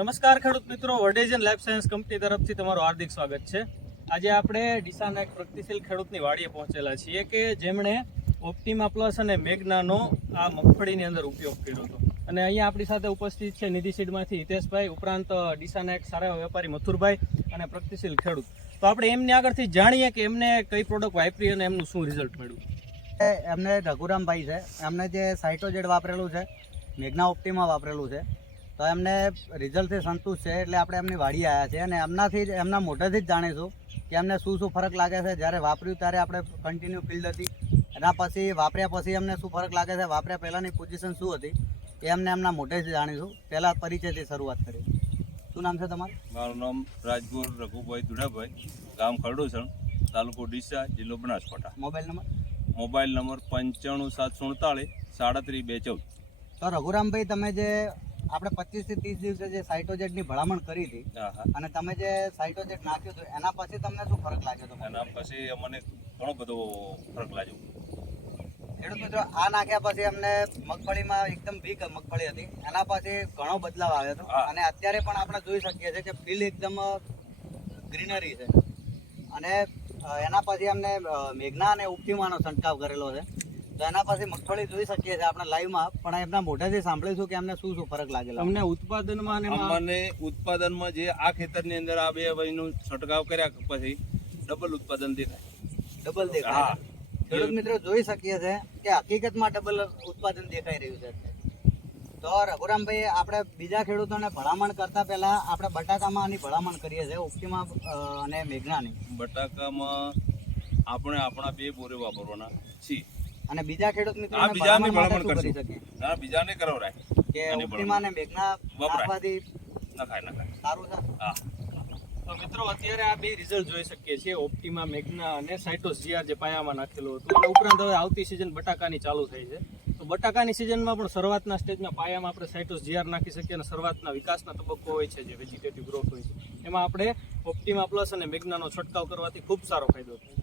નમસ્કાર ખેડૂત મિત્રો, વર્ડેજન લાઈફ સાયન્સ કંપની તરફથી તમારું હાર્દિક સ્વાગત છે। આજે આપણે ડીસાના એક પ્રગતિશીલ ખેડૂતની વાડીએ પહોંચેલા છીએ કે જેમણે ઓપ્ટિમા પ્લસ અને મેગ્નાનો આ મગફળીની અંદર ઉપયોગ કર્યો હતો। અને અહીંયા આપણી સાથે ઉપસ્થિત છે નિધિ સીડમાંથી હિતેશભાઈ, ઉપરાંત ડીસાના એક સારા વેપારી મથુરભાઈ અને પ્રગતિશીલ ખેડૂત। તો આપણે એમની આગળથી જાણીએ કે એમને કઈ પ્રોડક્ટ વાપરી અને એમનું શું રિઝલ્ટ મળ્યું। એમને રઘુરામભાઈ છે, એમને જે સાઇટોજેડ વાપરેલું છે, મેગ્ના ઓપ્ટિમા વાપરેલું છે, તો એમને રિઝલ્ટથી સંતુષ્ટ છે એટલે આપણે એમની વાડી આવ્યા છે અને એમના મોઢેથી જ જાણીશું કે એમને શું શું ફરક લાગે છે। જ્યારે વાપર્યું ત્યારે આપણે કન્ટિન્યુ ફિલ્ડ હતી, એના પછી વાપર્યા પછી એમને શું ફરક લાગે છે, વાપર્યા પહેલાંની પોઝિશન શું હતી એ એમને એમના મોઢેથી જાણીશું। પહેલાં પરિચયથી શરૂઆત કરી। શું નામ છે તમારું? મારું નામ રાજગુર રઘુભાઈ દુડાભાઈ, ગામ ખરડોસણ, તાલુકો ડીસા, જિલ્લો Banaskantha. Mobile number? Mobile number 95 747 37 214। તો રઘુરામભાઈ, તમે જે આપણે 25 થી 30 દિવસે જે સાઇટોજેડની ભલામણ કરી હતી અને તમે જે સાઇટોજેડ નાખ્યું હતું એના પછી તમને શું ફરક લાગ્યો હતો? એના પછી અમને ઘણો બધો ફરક લાગ્યો। ખેડૂત મિત્રો, આ નાખ્યા પછી અમને મગફળીમાં એકદમ વીક મગફળી હતી, એના પછી ઘણો બદલાવ આવ્યો હતો અને અત્યારે પણ આપણે જોઈ શકીએ છીએ કે ફીલ્ડ એકદમ ગ્રીનરી છે। અને એના પછી અમને મેઘના અને ઓપ્ટિમાનો છંટકાવ કરેલો છે, તો એના પછી મગફળી જોઈ શકીએ છીએ આપણે લાઈવમાં, પણ એમના મોઢેથી સાંભળીશું કે એમને શું શું ફરક લાગેલો। અમને ઉત્પાદનમાં અમને ઉત્પાદનમાં જે આ ખેતરની અંદર આ બે વયનું છંટકાવ કર્યા પછી ડબલ ઉત્પાદન દેખાય। ડબલ દેખાય? ખેડૂત મિત્રો જોઈ શકીએ છીએ કે હકીકતમાં ડબલ ઉત્પાદન દેખાઈ રહ્યું છે। તો રઘુરામભાઈ, આપણે બીજા ખેડૂતોને ભલામણ કરતા પહેલા આપણે બટાકામાં આની ભલામણ કરીએ છીએ, ઓપ્ટિમા અને મેઘનાની। બટાકામાં આપણે આપણા બે બોરે વાપરવાના છીએ અને બીજા ખેડૂત મિત્રો બીજાની ભલામણ કરી કરશું, શકીએ ના બીજાને કરાવરાય કે ઓપ્ટિમા અને મેઘના નાખવાથી નખાય સારું છે। હા, તો મિત્રો અત્યારે આ બે રિઝલ્ટ જોઈ શકીએ છીએ, ઓપ્ટિમા મેગ્ના અને સાઇટોસ જીઆર જે પાયામાં નાખેલું હતું। અને ઉપરાંત હવે આવતી સિઝન બટાકાની ચાલુ થઈ છે, તો બટાકાની સિઝનમાં પણ શરૂઆતના સ્ટેજમાં પાયામાં આપણે સાઇટોસ જીઆર નાખી શકીએ અને શરૂઆતના વિકાસના તબક્કો હોય છે જે વેજીટેટિવ ગ્રોથ હોય છે, એમાં આપણે ઓપ્ટિમા પ્લસ અને મેગ્નાનો છંટકાવ કરવાથી ખૂબ સારો ફાયદો થાય।